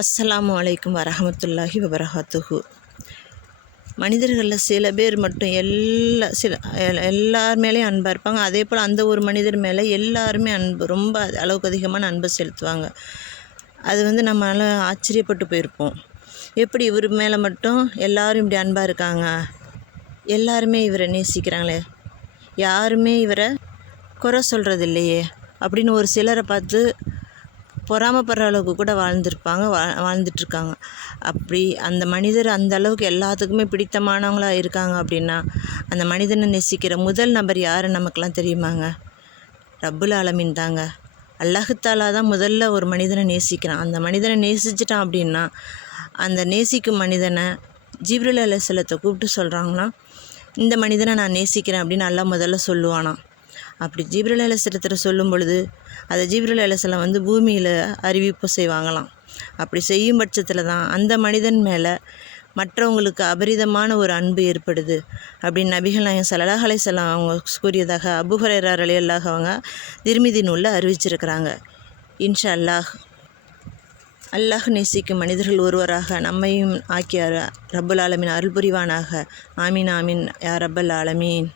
அஸ்ஸலாமு அலைக்கும் வரஹமத்துல்லாஹி வபரகாத்துஹு. மனிதர்களில் சில பேர் மட்டும் எல்லார் மேலேயும் அன்பாக இருப்பாங்க. அதே போல் அந்த ஒரு மனிதர் மேலே எல்லாருமே ரொம்ப அளவுக்கு அதிகமான அன்பை செலுத்துவாங்க. அது நம்மளால் ஆச்சரியப்பட்டு போயிருப்போம். எப்படி இவர் மேலே மட்டும் எல்லாரும் இப்படி அன்பாக இருக்காங்க, எல்லாருமே இவரை நேசிக்கிறாங்களே, யாருமே இவரை குறை சொல்கிறது இல்லையே அப்படின்னு ஒரு சிலரை பார்த்து பொறாமப்படுற அளவுக்கு கூட வாழ்ந்துட்டுருக்காங்க. அப்படி அந்த மனிதர் அந்த அளவுக்கு எல்லாத்துக்குமே பிடித்தமானவங்களாக இருக்காங்க அப்படின்னா, அந்த மனிதனை நேசிக்கிற முதல் நபர் யார் நமக்கெல்லாம் தெரியுமாங்க? ரப்புல் ஆலமீன் தாங்க. அல்லாஹ் தஆலா தான் முதல்ல ஒரு மனிதனை நேசிக்கிறான். அந்த மனிதனை நேசிச்சிட்டான் அப்படின்னா, அந்த நேசிக்கும் மனிதனை ஜிப்ரீல் அலைஹிஸ்ஸலாத்தை கூப்பிட்டு சொல்கிறாங்கன்னா, இந்த மனிதனை நான் நேசிக்கிறேன் அப்படின்னு அல்லாஹ் முதல்ல சொல்லுவானாம். அப்படி ஜிப்ரீல் அலைஹிஸ்ஸலாத்தை சொல்லும் பொழுது அதை ஜிப்ரீல் அலைஹிஸ்ஸலாம் பூமியில் அறிவிப்பு செய்வாங்களாம். அப்படி செய்யும் பட்சத்தில் தான் அந்த மனிதன் மேலே மற்றவங்களுக்கு அபரிதமான ஒரு அன்பு ஏற்படுது அப்படின்னு நபிகள் நாயகம் ஸல்லல்லாஹு அலைஹி வஸல்லம் அவங்க கூறியதாக அபூ ஹுரைரா ரலியல்லாஹு அவங்க திர்மிதி நூலில் அறிவிச்சிருக்கிறாங்க. இன்ஷா அல்லாஹ் அல்லாஹ் நேசிக்கும் மனிதர்கள் ஒருவராக நம்மையும் ஆக்கிய ரப்புல் ஆலமீன் அருள் புரிவானாக. ஆமீன் ஆமீன் யா ரப்பல் ஆலமீன்.